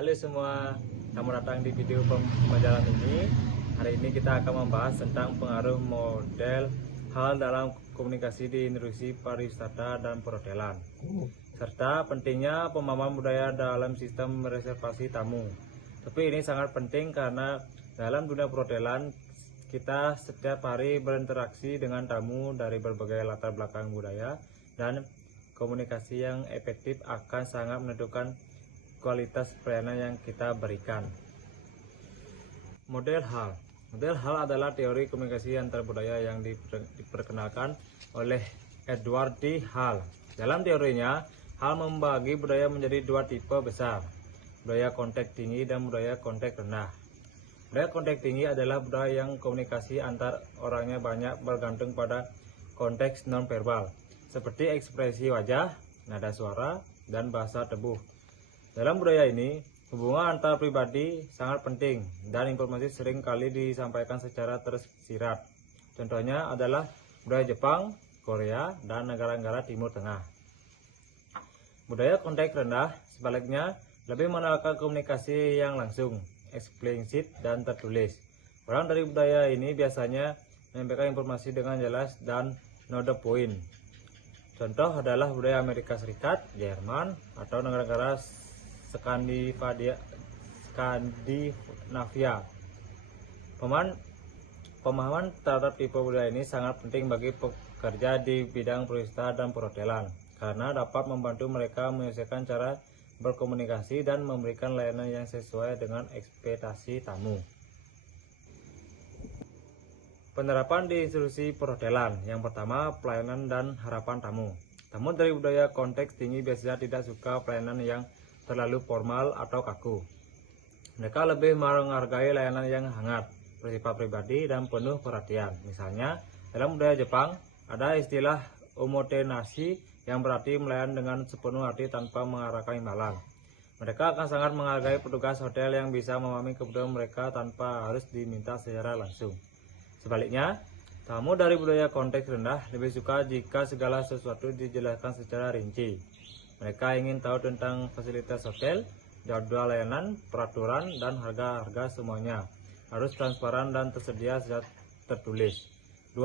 Halo semua, selamat datang di video pembelajaran ini. Hari ini kita akan membahas tentang pengaruh model hal dalam komunikasi di industri pariwisata dan perhotelan, serta pentingnya pemahaman budaya dalam sistem reservasi tamu. Tapi ini sangat penting karena dalam dunia perhotelan kita setiap hari berinteraksi dengan tamu dari berbagai latar belakang budaya, dan komunikasi yang efektif akan sangat menentukan kualitas pelayanan yang kita berikan. Model hal adalah teori komunikasi antar budaya yang diperkenalkan oleh Edward D. Hall. Dalam teorinya, Hall membagi budaya menjadi dua tipe besar, budaya konteks tinggi dan budaya konteks rendah. Budaya konteks tinggi adalah budaya yang komunikasi antar orangnya banyak bergantung pada konteks nonverbal, seperti ekspresi wajah, nada suara, dan bahasa tubuh. Dalam budaya ini, hubungan antar pribadi sangat penting dan informasi sering kali disampaikan secara tersirat. Contohnya adalah budaya Jepang, Korea, dan negara-negara Timur Tengah. Budaya konteks rendah, sebaliknya, lebih menekankan komunikasi yang langsung, eksplisit, dan tertulis. Orang dari budaya ini biasanya menyampaikan informasi dengan jelas dan know the point. Contoh adalah budaya Amerika Serikat, Jerman, atau negara-negara Skandinavia. Pemahaman terhadap tipe budaya ini sangat penting bagi pekerja di bidang pariwisata dan perhotelan, karena dapat membantu mereka menyelesaikan cara berkomunikasi dan memberikan layanan yang sesuai dengan ekspektasi tamu. Penerapan di institusi perhotelan. Yang pertama, pelayanan dan harapan tamu. Tamu dari budaya konteks tinggi biasanya tidak suka pelayanan yang terlalu formal atau kaku. Mereka lebih menghargai layanan yang hangat, bersifat pribadi, dan penuh perhatian. Misalnya, dalam budaya Jepang, ada istilah omotenashi yang berarti melayani dengan sepenuh hati tanpa mengharapkan imbalan. Mereka akan sangat menghargai petugas hotel yang bisa memahami kebutuhan mereka tanpa harus diminta secara langsung. Sebaliknya, tamu dari budaya konteks rendah lebih suka jika segala sesuatu dijelaskan secara rinci. Mereka ingin tahu tentang fasilitas hotel, jadwal layanan, peraturan, dan harga-harga semuanya. Harus transparan dan tersedia secara tertulis. 2.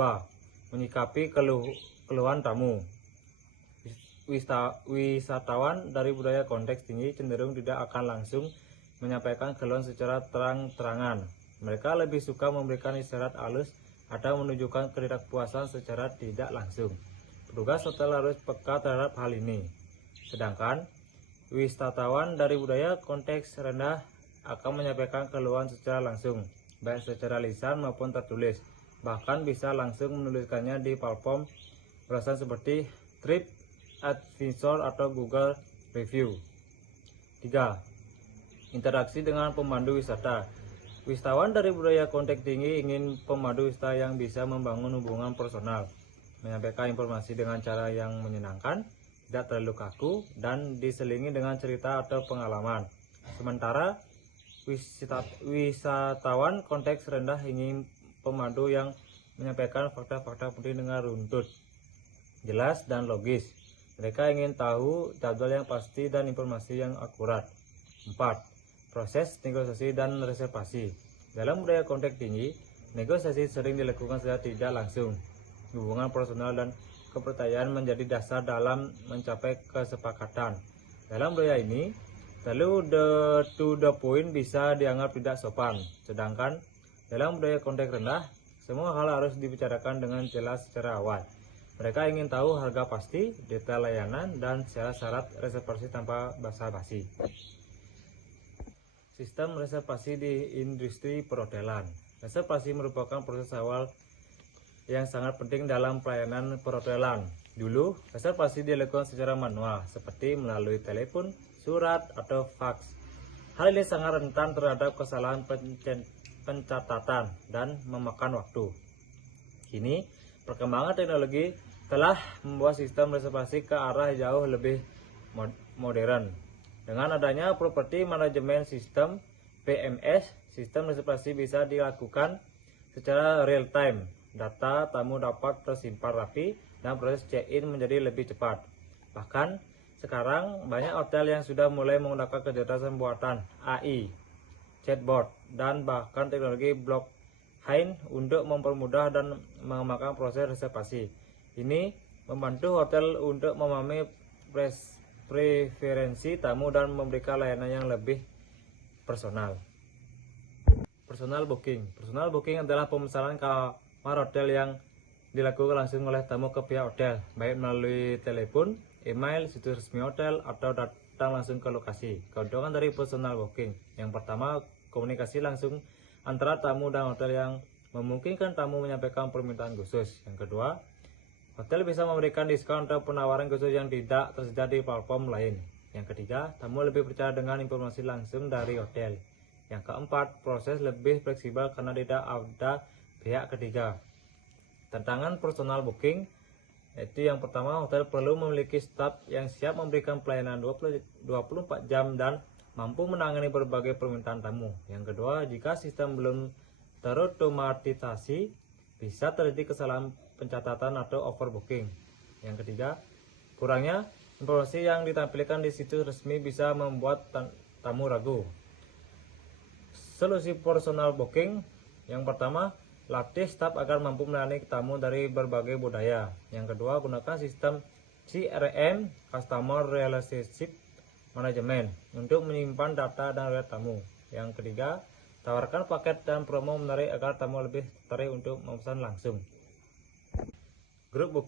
Menyikapi keluhan tamu. Wisatawan dari budaya konteks tinggi cenderung tidak akan langsung menyampaikan keluhan secara terang-terangan. Mereka lebih suka memberikan isyarat halus atau menunjukkan ketidakpuasan secara tidak langsung. Petugas hotel harus peka terhadap hal ini. Sedangkan wisatawan dari budaya konteks rendah akan menyampaikan keluhan secara langsung, baik secara lisan maupun tertulis. Bahkan bisa langsung menuliskannya di platform belasan seperti TripAdvisor atau Google Review. 3. Interaksi dengan pemandu wisata. Wisatawan dari budaya konteks tinggi ingin pemandu wisata yang bisa membangun hubungan personal, menyampaikan informasi dengan cara yang menyenangkan, tidak terlalu kaku, dan diselingi dengan cerita atau pengalaman. Sementara wisatawan konteks rendah ingin pemandu yang menyampaikan fakta-fakta penting dengan runtut, jelas, dan logis. Mereka ingin tahu jadwal yang pasti dan informasi yang akurat. 4. Proses negosiasi dan reservasi. Dalam budaya konteks tinggi, negosiasi sering dilakukan secara tidak langsung. Hubungan personal dan kepercayaan menjadi dasar dalam mencapai kesepakatan. Dalam budaya ini, selalu to the point bisa dianggap tidak sopan. Sedangkan dalam budaya konteks rendah, semua hal harus dibicarakan dengan jelas secara awal. Mereka ingin tahu harga pasti, detail layanan, dan syarat reservasi tanpa basa-basi. Sistem reservasi di industri perhotelan. Reservasi merupakan proses awal yang sangat penting dalam pelayanan perhotelan. Dulu, reservasi dilakukan secara manual, seperti melalui telepon, surat, atau fax. Hal ini sangat rentan terhadap kesalahan pencatatan dan memakan waktu. Kini, perkembangan teknologi telah membuat sistem reservasi ke arah jauh lebih modern. Dengan adanya Property Management System (PMS), sistem reservasi bisa dilakukan secara real time. Data tamu dapat tersimpan rapi dan proses check-in menjadi lebih cepat. Bahkan, Sekarang banyak hotel yang sudah mulai menggunakan kecerdasan buatan AI, chatbot, dan bahkan teknologi blockchain untuk mempermudah dan mengembangkan proses reservasi. Ini membantu hotel untuk memahami preferensi tamu dan memberikan layanan yang lebih personal. Personal booking adalah pemesanan kamar hotel yang dilakukan langsung oleh tamu ke pihak hotel, baik melalui telepon, email, situs resmi hotel, atau datang langsung ke lokasi. Keuntungan dari personal booking: yang pertama, komunikasi langsung antara tamu dan hotel yang memungkinkan tamu menyampaikan permintaan khusus. Yang kedua, hotel bisa memberikan diskon atau penawaran khusus yang tidak tersedia di platform lain. Yang ketiga, tamu lebih percaya dengan informasi langsung dari hotel. Yang keempat, proses lebih fleksibel karena tidak ada pihak ketiga. Tantangan personal booking yaitu yang pertama, hotel perlu memiliki staf yang siap memberikan pelayanan 24 jam dan mampu menangani berbagai permintaan tamu. Yang kedua, jika sistem belum terotomatisasi, bisa terjadi kesalahan pencatatan atau overbooking. Yang ketiga, kurangnya informasi yang ditampilkan di situs resmi bisa membuat tamu ragu. Solusi personal booking: yang pertama, latih staf agar mampu melayani tamu dari berbagai budaya. Yang kedua, gunakan sistem CRM, Customer Relationship Management, untuk menyimpan data dan riwayat tamu. Yang ketiga, tawarkan paket dan promo menarik agar tamu lebih tertarik untuk memesan langsung. Group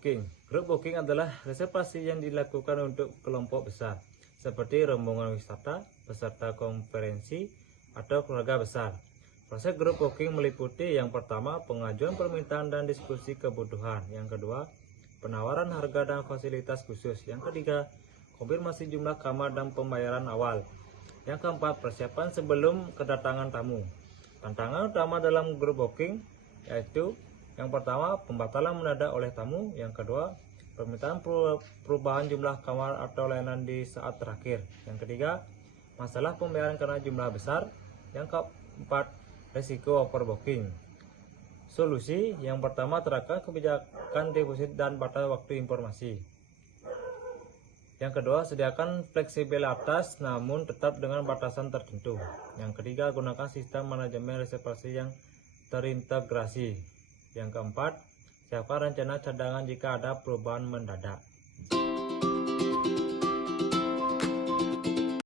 booking adalah reservasi yang dilakukan untuk kelompok besar, seperti rombongan wisata, peserta konferensi, atau keluarga besar. Proses grup booking meliputi: yang pertama, pengajuan permintaan dan diskusi kebutuhan. Yang kedua, penawaran harga dan fasilitas khusus. Yang ketiga, konfirmasi jumlah kamar dan pembayaran awal. Yang keempat, persiapan sebelum kedatangan tamu. Tantangan utama dalam grup booking yaitu: yang pertama, pembatalan mendadak oleh tamu. Yang kedua, permintaan perubahan jumlah kamar atau layanan di saat terakhir. Yang ketiga, masalah pembayaran karena jumlah besar. Yang keempat, risiko overbooking. Solusi: yang pertama, terapkan kebijakan deposit dan batas waktu informasi. Yang kedua, sediakan fleksibilitas namun tetap dengan batasan tertentu. Yang ketiga, gunakan sistem manajemen reservasi yang terintegrasi. Yang keempat, siapkan rencana cadangan jika ada perubahan mendadak.